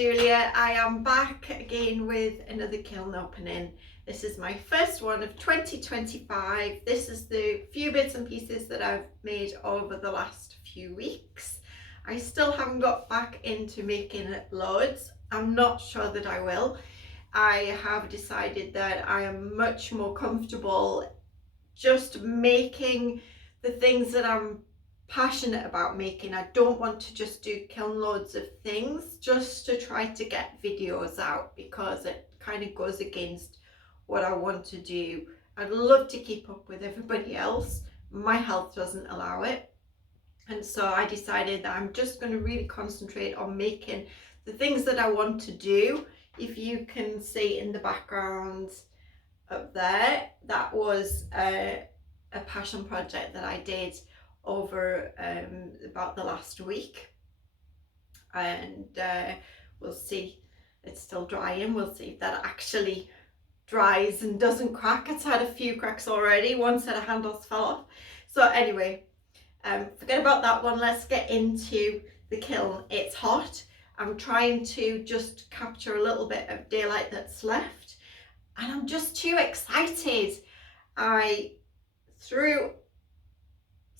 Julia. I am back again with another kiln opening. This is my first one of 2025. This is the few bits and pieces that I've made over the last few weeks. I still haven't got back into making loads. I'm not sure that I will. I have decided that I am much more comfortable just making the things that I'm passionate about making. I don't want to just do kiln loads of things just to try to get videos out, because it kind of goes against what I want to do. I'd love to keep up with everybody else. My health doesn't allow it. And so I decided that I'm just going to really concentrate on making the things that I want to do. If you can see in the background up there, that was a passion project that I did over about the last week, and we'll see. It's still drying. We'll see if that actually dries and doesn't crack. It's had a few cracks already. One set of handles fell off. So anyway, forget about that one. Let's get into the kiln. It's hot. I'm trying to just capture a little bit of daylight that's left, and I'm just too excited. I threw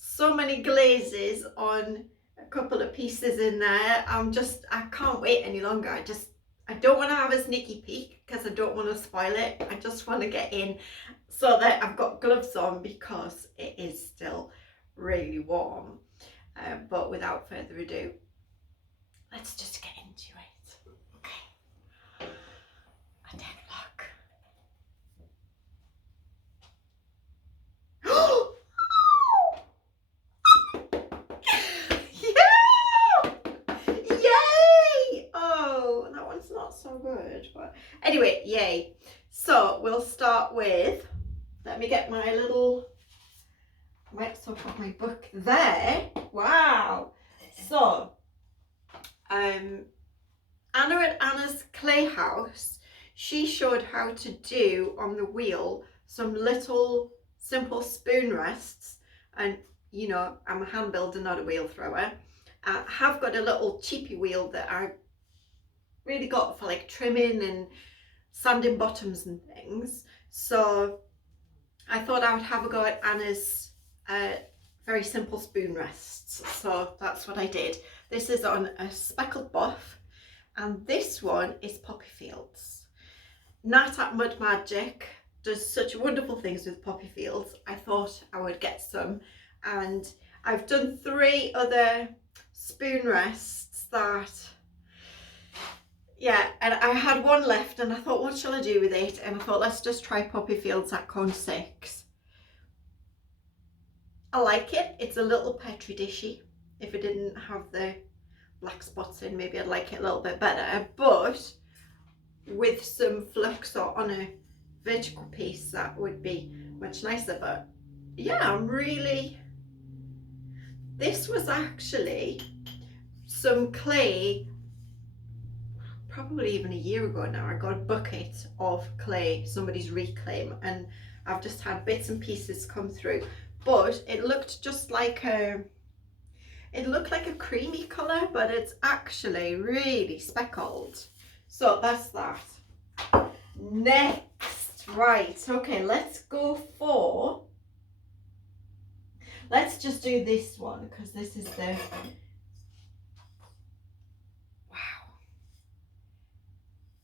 so many glazes on a couple of pieces in there. I can't wait any longer. I don't want to have a sneaky peek because I don't want to spoil it. I just want to get in so that I've got gloves on, because it is still really warm. But without further ado, let's just get into it. Okay. I did look. Not so good, but anyway, yay. So we'll start with, let me get my little, I might also put my book there. Wow. So Anna at Anna's Clay House, she showed how to do on the wheel some little simple spoon rests. And you know, I'm a hand builder, not a wheel thrower. I have got a little cheapy wheel that I really got for like trimming and sanding bottoms and things. So I thought I would have a go at Anna's very simple spoon rests. So that's what I did. This is on a speckled buff, and this one is poppy fields. Nat at Mud Magic does such wonderful things with poppy fields. I thought I would get some, and I've done 3 other spoon rests that, yeah, and I had one left, and I thought, what shall I do with it? And I thought, let's just try poppy fields at cone 6. I like it. It's a little petri dishy. If it didn't have the black spots in, maybe I'd like it a little bit better, but with some flux or on a vertical piece, that would be much nicer. But yeah, I'm really, this was actually some clay, probably even a year ago now. I got a bucket of clay, somebody's reclaim, and I've just had bits and pieces come through, but it looked just like it looked like a creamy colour, but it's actually really speckled. So that's that. Next, right, okay, let's just do this one, because this is the,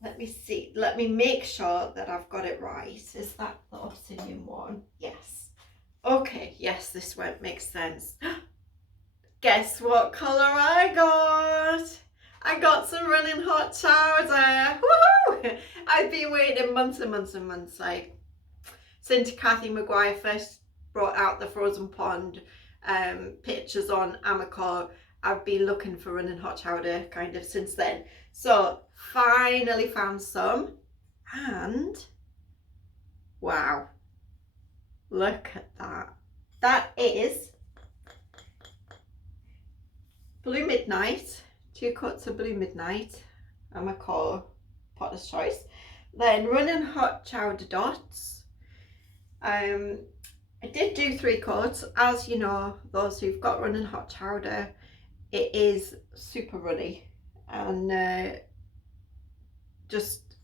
let me see, let me make sure that I've got it right. Is that the obsidian one? Yes. Okay, yes, this one makes sense. Guess what colour I got? I got some running hot chowder. Woohoo! I've been waiting months and months and months, like since Kathy Maguire first brought out the frozen pond pictures on Amico. I've been looking for running hot chowder kind of since then. So finally found some, and wow, look at that. That is Blue Midnight, 2 coats of Blue Midnight, Amico Potter's Choice. Then running hot chowder dots. I did do 3 coats. As you know, those who've got running hot chowder, it is super runny, and just,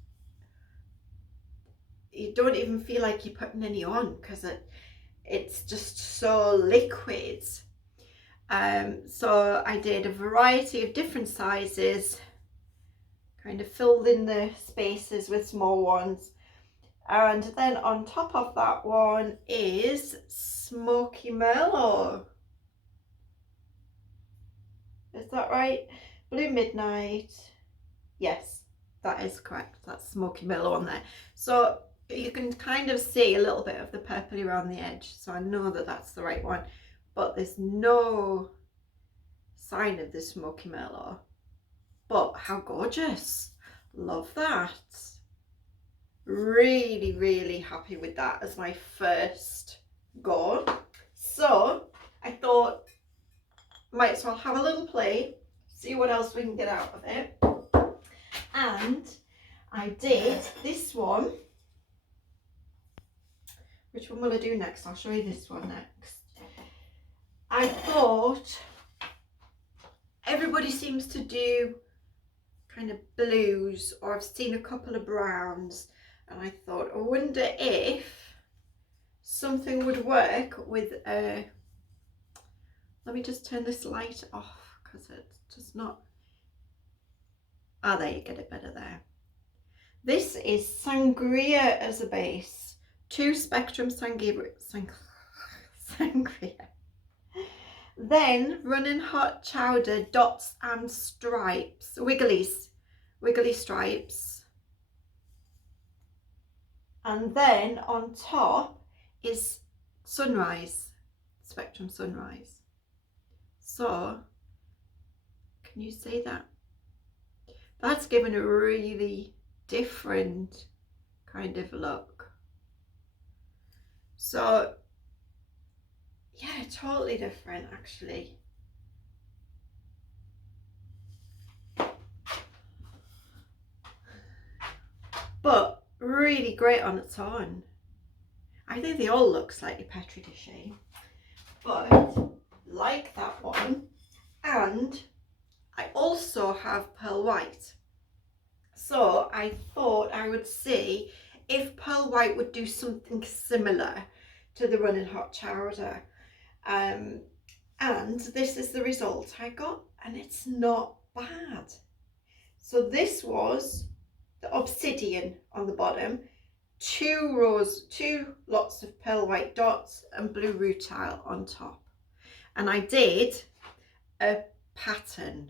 you don't even feel like you're putting any on because it's just so liquid. So I did a variety of different sizes, kind of filled in the spaces with small ones. And then on top of that one is Smoky Merlot. Is that right? Blue Midnight. Yes, that is correct. That's Smoky Merlot on there. So you can kind of see a little bit of the purpley around the edge. So I know that that's the right one. But there's no sign of the Smoky Merlot. But how gorgeous. Love that. Really, really happy with that as my first go. So I thought might as well have a little play, see what else we can get out of it. And I did this one. Which one will I do next? I'll show you this one next. I thought everybody seems to do kind of blues, or I've seen a couple of browns, and I thought, I wonder if something would work with a, let me just turn this light off because it does not, there you get it better there. This is Sangria as a base, 2 Spectrum Sangria. Then Running Hot Chowder Dots and Stripes, wiggly stripes. And then on top is Sunrise, Spectrum Sunrise. So, can you see that? That's given a really different kind of look. So, yeah, totally different actually. But really great on its own. I think they all look slightly petri dishy, but like that one. And I also have pearl white. So I thought I would see if pearl white would do something similar to the Running Hot Chowder. And this is the result I got, and it's not bad. So this was the obsidian on the bottom, 2 lots of pearl white dots and blue rutile on top. And I did a pattern.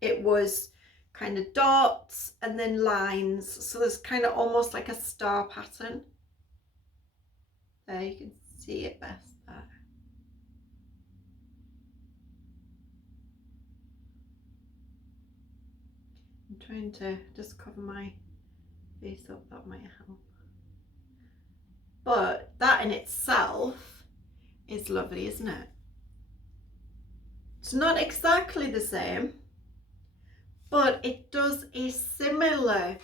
It was kind of dots and then lines, so there's kind of almost like a star pattern. There, you can see it best there. I'm trying to just cover my face up, that might help. But that in itself is lovely, isn't it? It's not exactly the same, but it does a similar,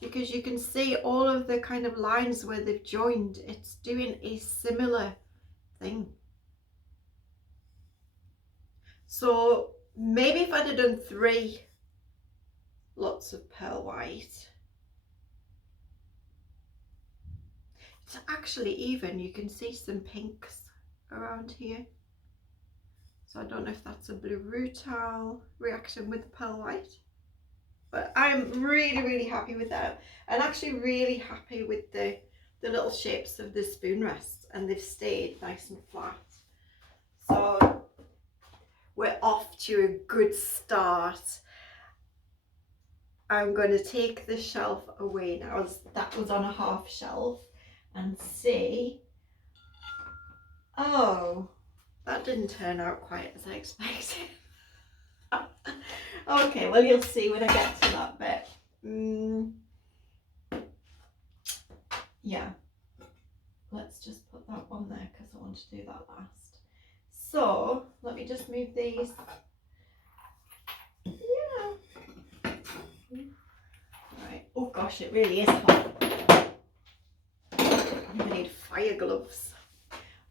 because you can see all of the kind of lines where they've joined. It's doing a similar thing. So maybe if I'd have done 3 lots of pearl white, it's actually even, you can see some pinks around here. So I don't know if that's a blue rutile reaction with the pearl white, but I'm really, really happy with that. And actually really happy with the little shapes of the spoon rests, and they've stayed nice and flat. So we're off to a good start. I'm going to take the shelf away now, as that was on a half shelf, and see. Oh, that didn't turn out quite as I expected. Okay, well, you'll see when I get to that bit. Yeah, let's just put that one there because I want to do that last. So let me just move these. Yeah. Right. Oh gosh, it really is hot. I'm gonna need fire gloves.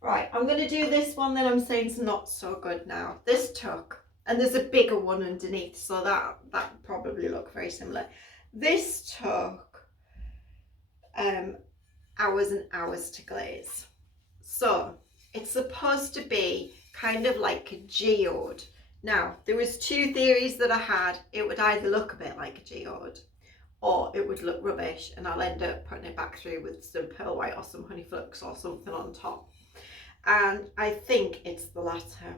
Right, I'm going to do this one that I'm saying is not so good now. This took and there's a bigger one underneath, so that would probably look very similar. This took hours and hours to glaze. So it's supposed to be kind of like a geode. Now, there was two theories that I had. It would either look a bit like a geode or it would look rubbish and I'll end up putting it back through with some pearl white or some honey flux or something on top. And I think it's the latter.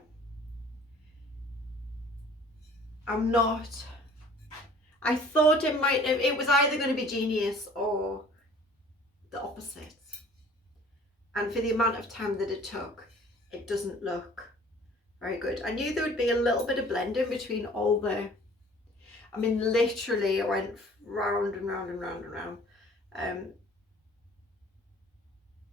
I'm not, I thought it might have, it was either going to be genius or the opposite. And for the amount of time that it took, it doesn't look very good. I knew there would be a little bit of blending between all the, I mean, literally I went round and round and round and round.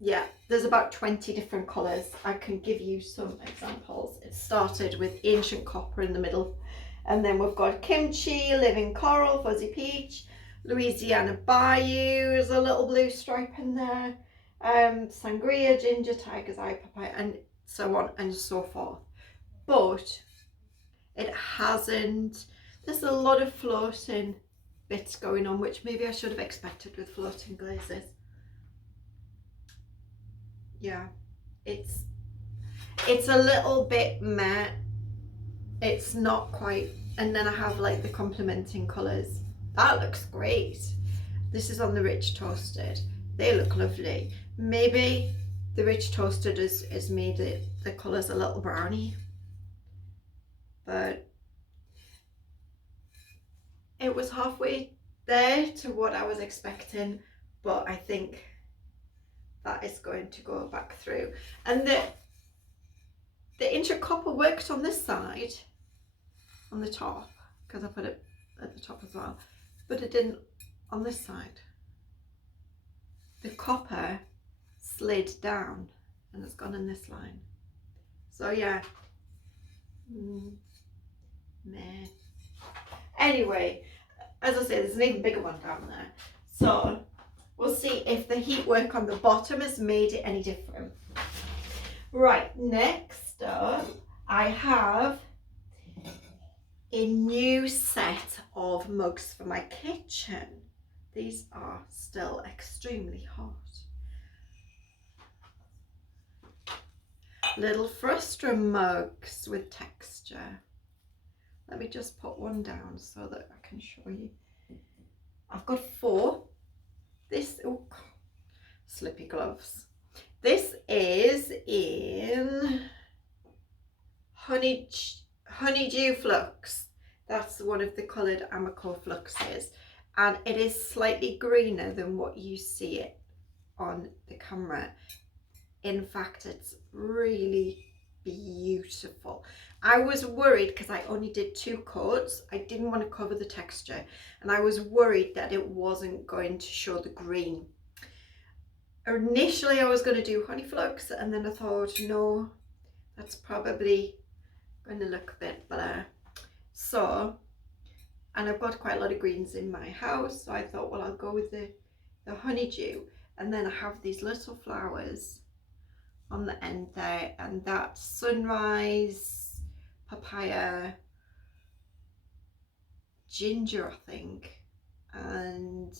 Yeah, there's about 20 different colours. I can give you some examples. It started with ancient copper in the middle. And then we've got kimchi, living coral, fuzzy peach, Louisiana bayou, there's a little blue stripe in there, sangria, ginger, tiger's eye, papaya, and so on and so forth. But it hasn't, there's a lot of floating bits going on, which maybe I should have expected with floating glazes. Yeah, it's a little bit matte. It's not quite, and then I have like the complementing colours. That looks great. This is on the rich toasted. They look lovely. Maybe the rich toasted has made it, the colours a little browny, but it was halfway there to what I was expecting, but I think that is going to go back through. And the inch copper worked on this side, on the top, because I put it at the top as well, but it didn't on this side. The copper slid down and it's gone in this line. So yeah, meh. Anyway, as I say, there's an even bigger one down there. So we'll see if the heat work on the bottom has made it any different. Right, next up, I have a new set of mugs for my kitchen. These are still extremely hot. Little frustrum mugs with texture. Let me just put one down so that I can show you. I've got 4. This, oh, slippy gloves. This is in honeydew flux. That's one of the coloured Amico fluxes, and it is slightly greener than what you see it on the camera. In fact, it's really beautiful. I was worried because I only did 2 coats. I didn't want to cover the texture, and I was worried that it wasn't going to show the green. Initially I was going to do honey flux, and then I thought, no, that's probably going to look a bit better. So, and I've got quite a lot of greens in my house, so I thought, well, I'll go with the honeydew, and then I have these little flowers on the end there, and that's sunrise, papaya, ginger, I think, and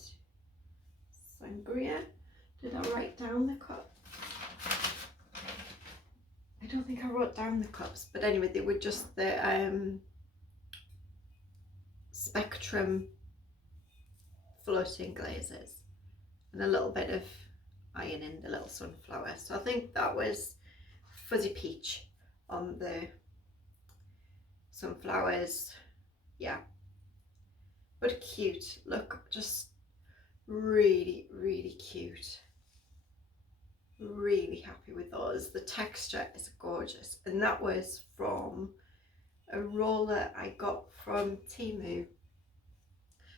sangria. Did I write down the cup? I don't think I wrote down the cups, but anyway, they were just the spectrum floating glazes, and a little bit of iron in the little sunflower. So I think that was fuzzy peach on the sunflowers. Yeah, but cute. Look, just really, really cute. Really happy with those. The texture is gorgeous, and that was from a roller I got from Temu.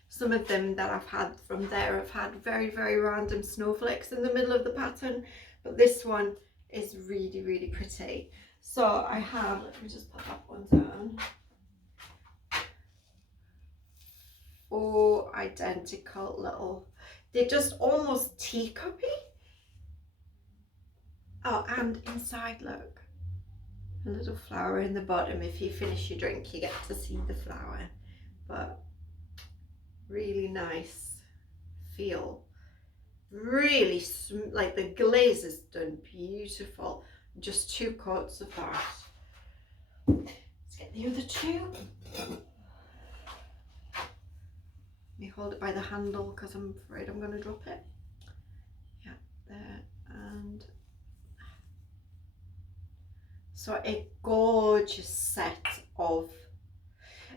Some of them that I've had from there have had very, very random snowflakes in the middle of the pattern, but this one is really, really pretty. So I have, let me just put that one down, 4 identical little, they're just almost teacuppy. Oh, and inside, look, a little flower in the bottom. If you finish your drink, you get to see the flower. But really nice feel. Really, like the glaze is done beautiful. Just 2 coats of that. Let's get the other 2. Let me hold it by the handle because I'm afraid I'm going to drop it. Yeah, there. And so a gorgeous set of,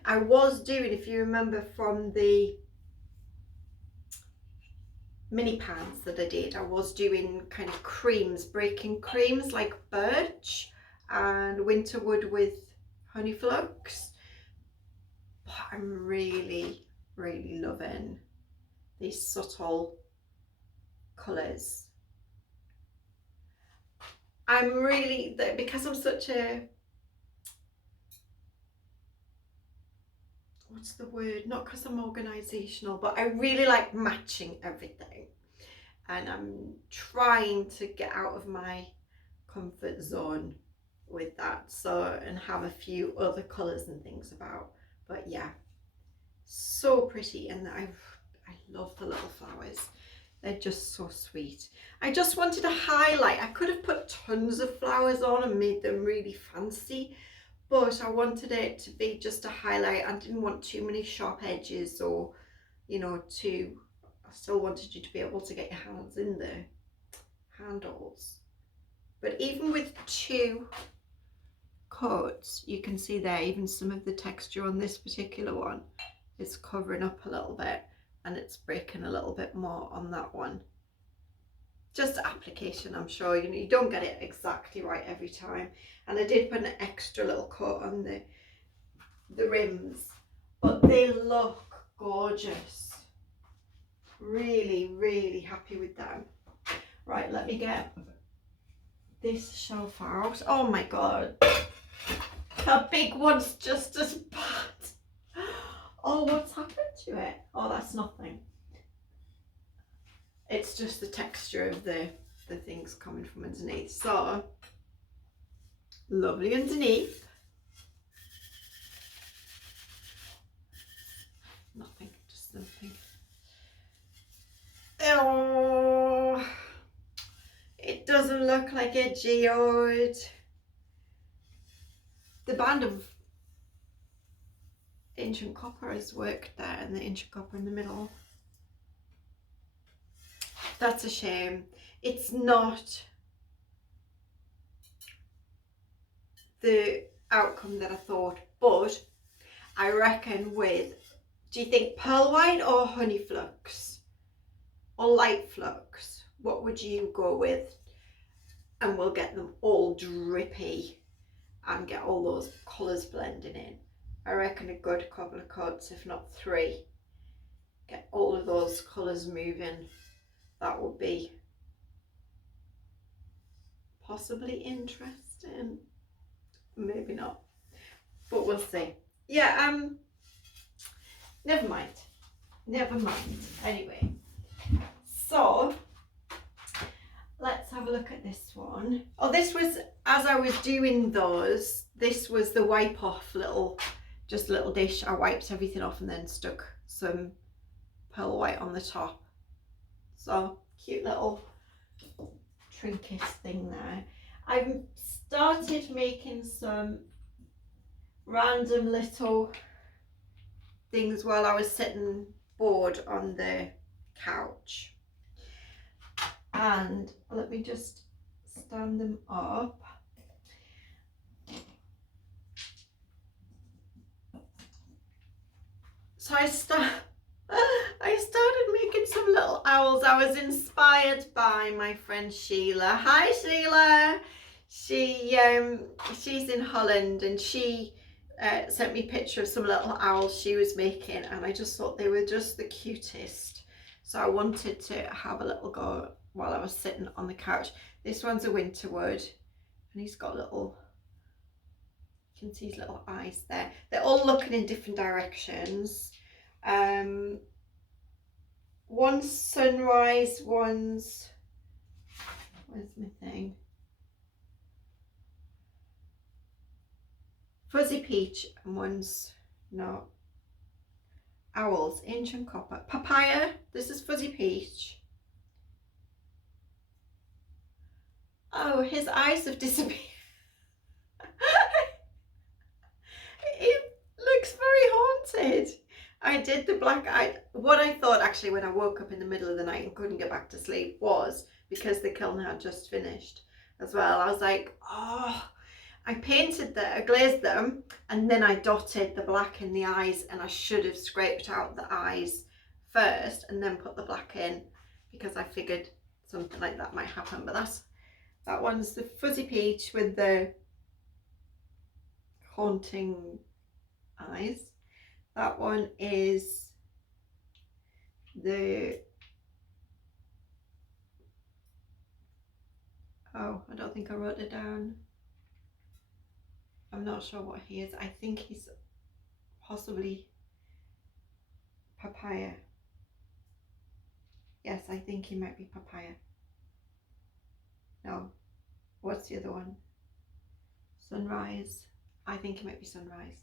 I was doing, if you remember from the mini pans that I did, I was doing kind of creams, breaking creams like birch and winterwood with honey flux. But I'm really loving these subtle colours. I'm really, because I'm such a, what's the word, not because I'm organisational, but I really like matching everything, and I'm trying to get out of my comfort zone with that, so, and have a few other colours and things about. But yeah, so pretty, and I love the little flowers. They're just so sweet. I just wanted to highlight, I could have put tons of flowers on and made them really fancy, but I wanted it to be just a highlight. I didn't want too many sharp edges, or, you know, I still wanted you to be able to get your hands in the handles. But even with 2 coats, you can see there, even some of the texture on this particular one is covering up a little bit, and it's breaking a little bit more on that one. Just application, I'm sure. You know, you don't get it exactly right every time. And I did put an extra little coat on the rims, but they look gorgeous. Really happy with them. Right, let me get this shelf out. Oh my god, the big one's just as bad. Oh, what's happened to it? Oh, that's nothing. It's just the texture of the things coming from underneath. So lovely underneath. Nothing, just nothing. Oh, it doesn't look like a geode. The band of ancient copper has worked there, and the ancient copper in the middle. That's a shame. It's not the outcome that I thought, but I reckon with, do you think pearl white or honey flux or light flux? What would you go with? And we'll get them all drippy and get all those colours blending in. I reckon a good couple of coats, if not 3. Get all of those colours moving. That would be possibly interesting. Maybe not, but we'll see. Yeah, never mind. Anyway, so let's have a look at this one. Oh, this was, as I was doing those, this was the wipe off little dish. I wiped everything off and then stuck some pearl white on the top. So cute little trinket thing there. I've started making some random little things while I was sitting bored on the couch. And let me just stand them up. So I started making some little owls. I was inspired by my friend Sheila. Hi Sheila. She's in Holland, and she sent me a picture of some little owls she was making, and I just thought they were just the cutest. So I wanted to have a little go while I was sitting on the couch. This one's a winterwood, and he's got little, you can see his little eyes there. They're all looking in different directions. One's sunrise, one's, where's my thing? fuzzy peach and one's not. Owls, ancient copper, papaya. This is fuzzy peach. Oh, his eyes have disappeared. It looks very haunted. I did the black eye. What I thought actually when I woke up in the middle of the night and couldn't get back to sleep was because the kiln had just finished as well. I was like, oh, I I glazed them, and then I dotted the black in the eyes, and I should have scraped out the eyes first and then put the black in, because I figured something like that might happen. But that one's the fuzzy peach with the haunting eyes. That one is the, oh, I don't think I wrote it down. I'm not sure what he is. I think he's possibly papaya. Yes, I think he might be papaya. No, what's the other one? Sunrise. I think he might be sunrise.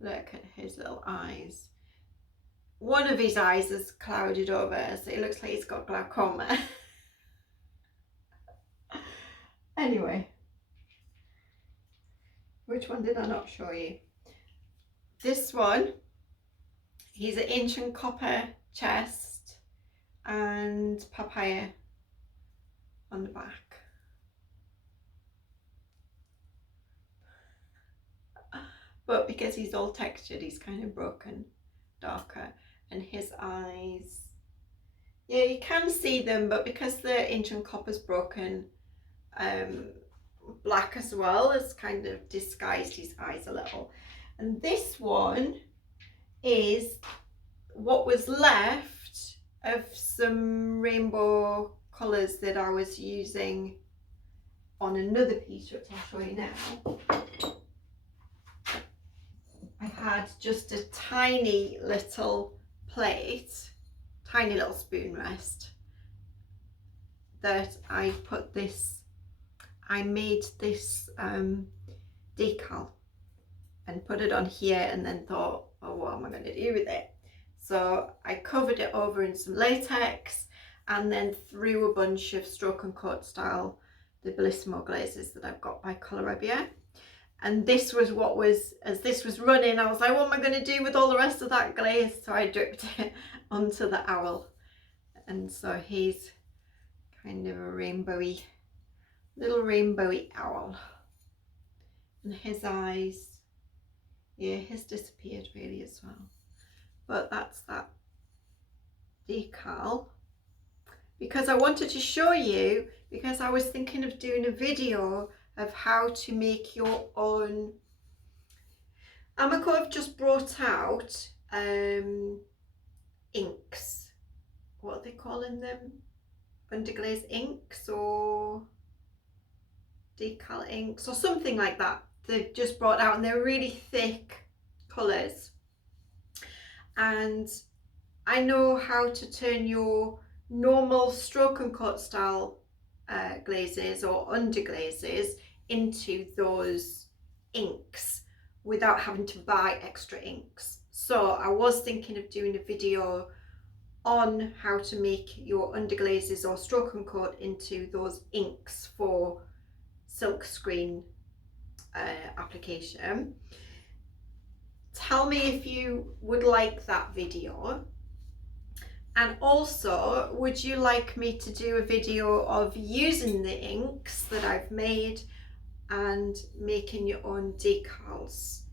Look at his little eyes. One of his eyes is clouded over, so it looks like he's got glaucoma. Anyway, which one did I not show you? This one, he's an ancient copper chest and papaya on the back. But because he's all textured, he's kind of broken, darker. And his eyes, yeah, you can see them, but because the ancient copper's broken, black as well has kind of disguised his eyes a little. And this one is what was left of some rainbow colours that I was using on another piece, which I'll show you now. I had just a tiny little plate, tiny little spoon rest, that I put this, I made this decal and put it on here, and then thought, oh, what am I going to do with it? So I covered it over in some latex and then threw a bunch of stroke and coat style, the Bellissimo glazes that I've got by Colorabia. And this was what was, as this was running, I was like, what am I going to do with all the rest of that glaze? So I dripped it onto the owl. And so he's kind of a rainbowy, little rainbowy owl. And his eyes, yeah, his disappeared really as well. But that's that decal. Because I wanted to show you, because I was thinking of doing a video of how to make your own. Amako have just brought out inks. What are they calling them? Underglaze inks or decal inks or something like that. They've just brought out, and they're really thick colours. And I know how to turn your normal stroke and cut style glazes or underglazes into those inks without having to buy extra inks. So I was thinking of doing a video on how to make your underglazes or stroke and coat into those inks for silk screen application. Tell me if you would like that video. And also, would you like me to do a video of using the inks that I've made and making your own decals?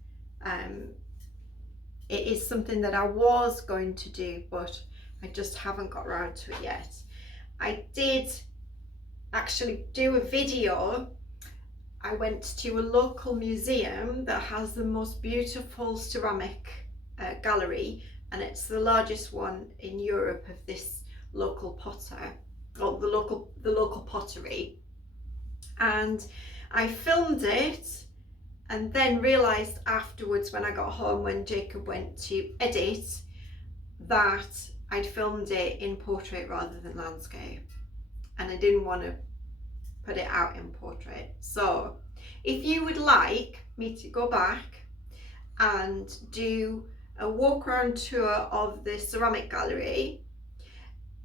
It is something that I was going to do, but I just haven't got around to it yet. I did actually do a video. I went to a local museum that has the most beautiful ceramic gallery, and it's the largest one in Europe of this local potter, or the local pottery. And I filmed it, and then realised afterwards when I got home, when Jacob went to edit, that I'd filmed it in portrait rather than landscape, and I didn't want to put it out in portrait. So if you would like me to go back and do a walk around tour of the ceramic gallery,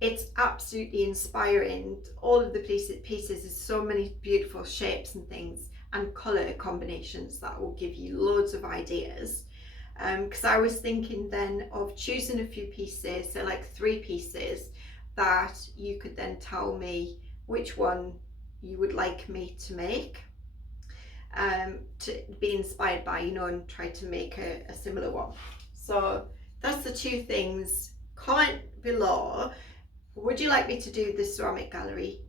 it's absolutely inspiring. All of the pieces is so many beautiful shapes and things and colour combinations that will give you loads of ideas. Because I was thinking then of choosing a few pieces, so like 3 pieces, that you could then tell me which one you would like me to make, to be inspired by, you know, and try to make a similar one. So that's the 2 things. Comment below, would you like me to do the ceramic gallery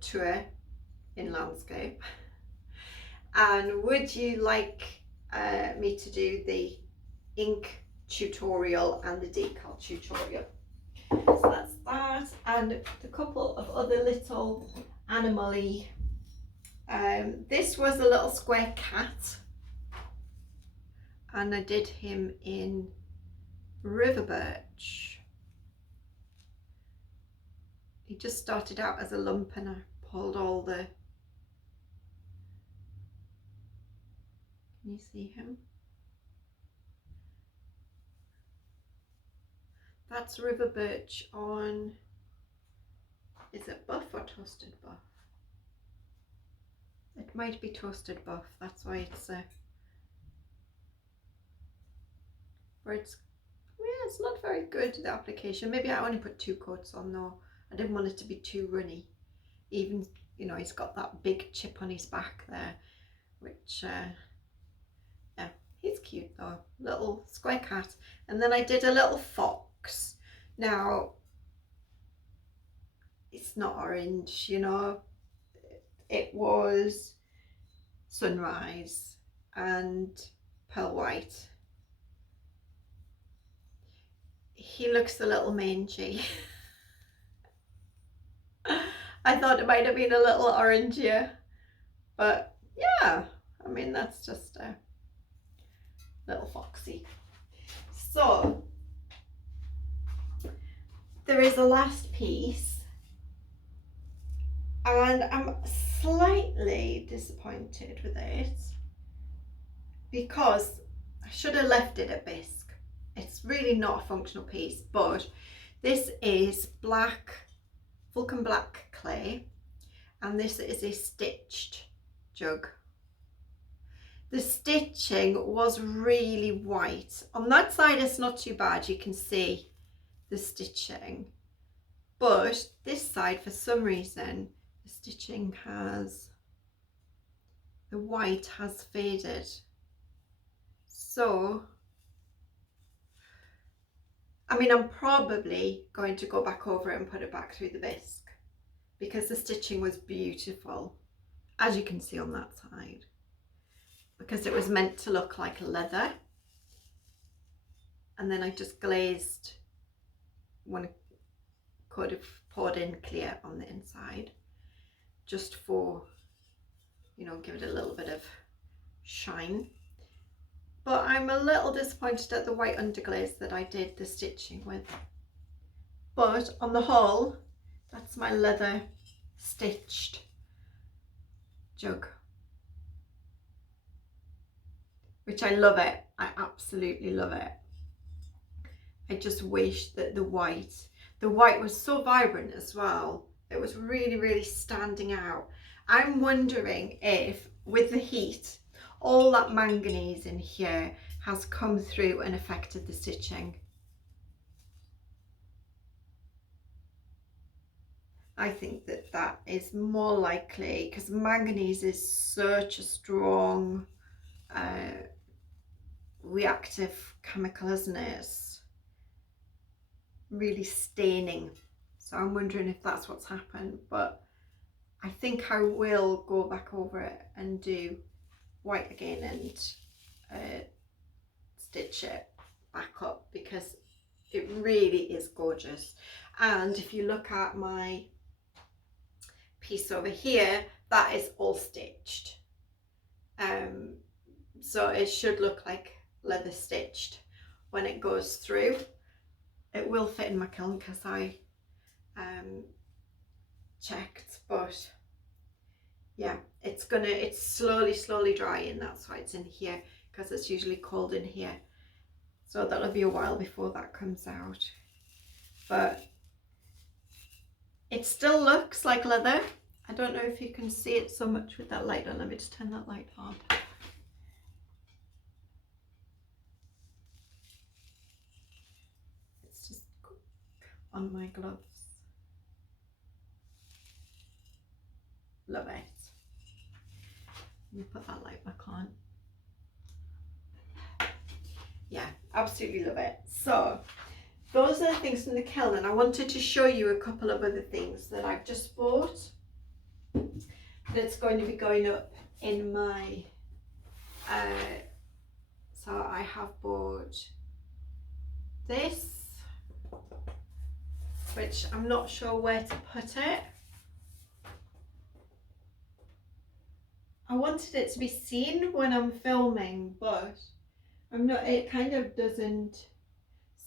tour in landscape? And would you like me to do the ink tutorial and the decal tutorial? So that's that, and a couple of other little animal-y. This was a little square cat, and I did him in river birch. He just started out as a lump and I pulled all the, can you see him? That's river birch on, is it buff or toasted buff? It might be toasted buff, that's why it's where it's, yeah, it's not very good, the application. Maybe I only put 2 coats on though. I didn't want it to be too runny. Even, you know, he's got that big chip on his back there, which yeah, he's cute though, little square cat. And then I did a little fox. Now it's not orange, you know, it was sunrise and pearl white. He looks a little mangy. I thought it might have been a little orangier, but yeah, I mean, that's just a little foxy. So there is a last piece, and I'm slightly disappointed with it because I should have left it at bisque. It's really not a functional piece, but this is black, Vulcan black clay, and this is a stitched jug. The stitching was really white. On that side it's not too bad, you can see the stitching, but this side for some reason the stitching has, the white has faded. So I mean, I'm probably going to go back over it and put it back through the bisque because the stitching was beautiful, as you can see on that side, because it was meant to look like leather. And then I just glazed 1 coat of poured in clear on the inside, just for, you know, give it a little bit of shine. But I'm a little disappointed at the white underglaze that I did the stitching with. But on the whole, that's my leather stitched jug, which I love it. I absolutely love it. I just wish that the white was so vibrant as well. It was really, really standing out. I'm wondering if with the heat, all that manganese in here has come through and affected the stitching. I think that that is more likely, because manganese is such a strong reactive chemical, isn't it? It's really staining. So I'm wondering if that's what's happened, but I think I will go back over it and do white again and stitch it back up, because it really is gorgeous. And if you look at my piece over here, that is all stitched, so it should look like leather stitched when it goes through. It will fit in my kiln because I checked, but yeah, it's slowly drying. That's why it's in here, because it's usually cold in here. So that'll be a while before that comes out. But it still looks like leather. I don't know if you can see it so much with that light on. Let me just turn that light on. It's just on my gloves. Love it. Let me put that light back on. Yeah, absolutely love it. So those are the things from the kiln, and I wanted to show you a couple of other things that I've just bought that's going to be going up in my so I have bought this, which I'm not sure where to put it. I wanted it to be seen when I'm filming, but I'm not, it kind of doesn't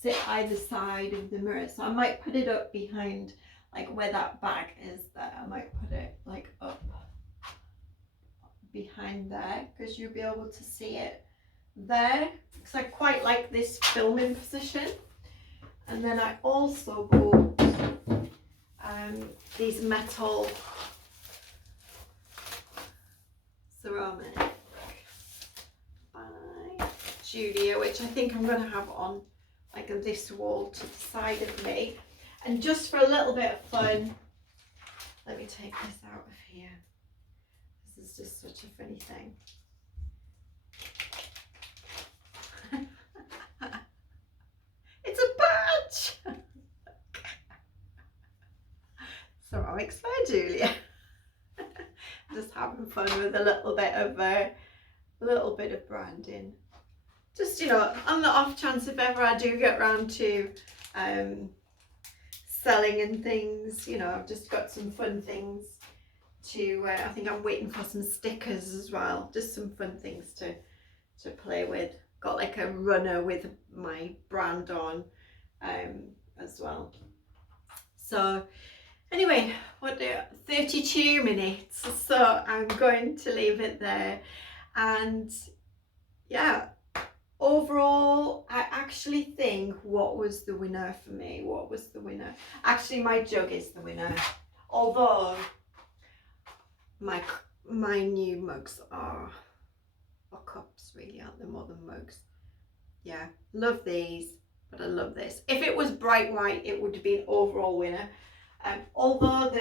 sit either side of the mirror, so I might put it up behind, like where that bag is there. I might put it like up behind there, because you'll be able to see it there, because I quite like this filming position. And then I also bought these metal ceramic by Geode, which I think I'm going to have on like this wall to the side of me. And just for a little bit of fun, let me take this out of here. This is just such a funny thing. It's a badge! Ceramics by Julia. Just having fun with a little bit of branding. Just, you know, on the off chance if ever I do get around to selling and things, you know, I've just got some fun things to, I think I'm waiting for some stickers as well, just some fun things to play with. Got like a runner with my brand on as well. So anyway, 32 minutes, so I'm going to leave it there. And yeah, overall I actually think, what was the winner for me? What was the winner? Actually, my jug is the winner, although my new mugs are cups really, aren't they, more than mugs. Yeah, love these, but I love this. If it was bright white, it would have been overall winner. Although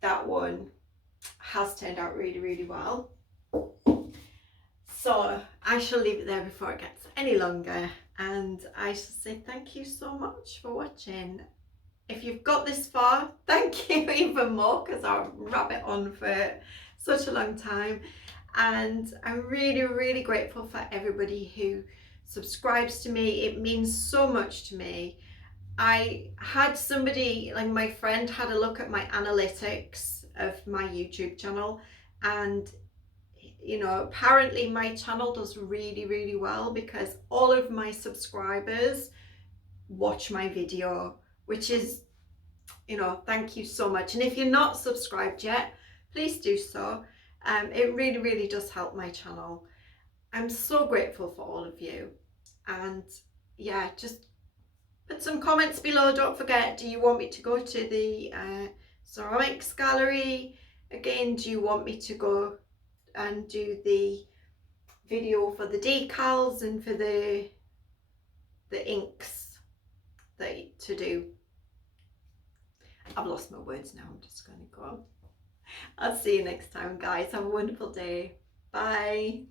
that one has turned out really well. So I shall leave it there before it gets any longer, and I shall say thank you so much for watching. If you've got this far, thank you even more, because I'll rabbit on for such a long time. And I'm really grateful for everybody who subscribes to me. It means so much to me. I had somebody, like my friend, had a look at my analytics of my YouTube channel, and you know, apparently my channel does really well, because all of my subscribers watch my video, which is, you know, thank you so much. And if you're not subscribed yet, please do so. It really does help my channel. I'm so grateful for all of you. And yeah, just put some comments below. Don't forget, do you want me to go to the ceramics gallery again? Do you want me to go and do the video for the decals and for the inks to do? I've lost my words now. I'm just going to go. I'll see you next time, guys. Have a wonderful day. Bye.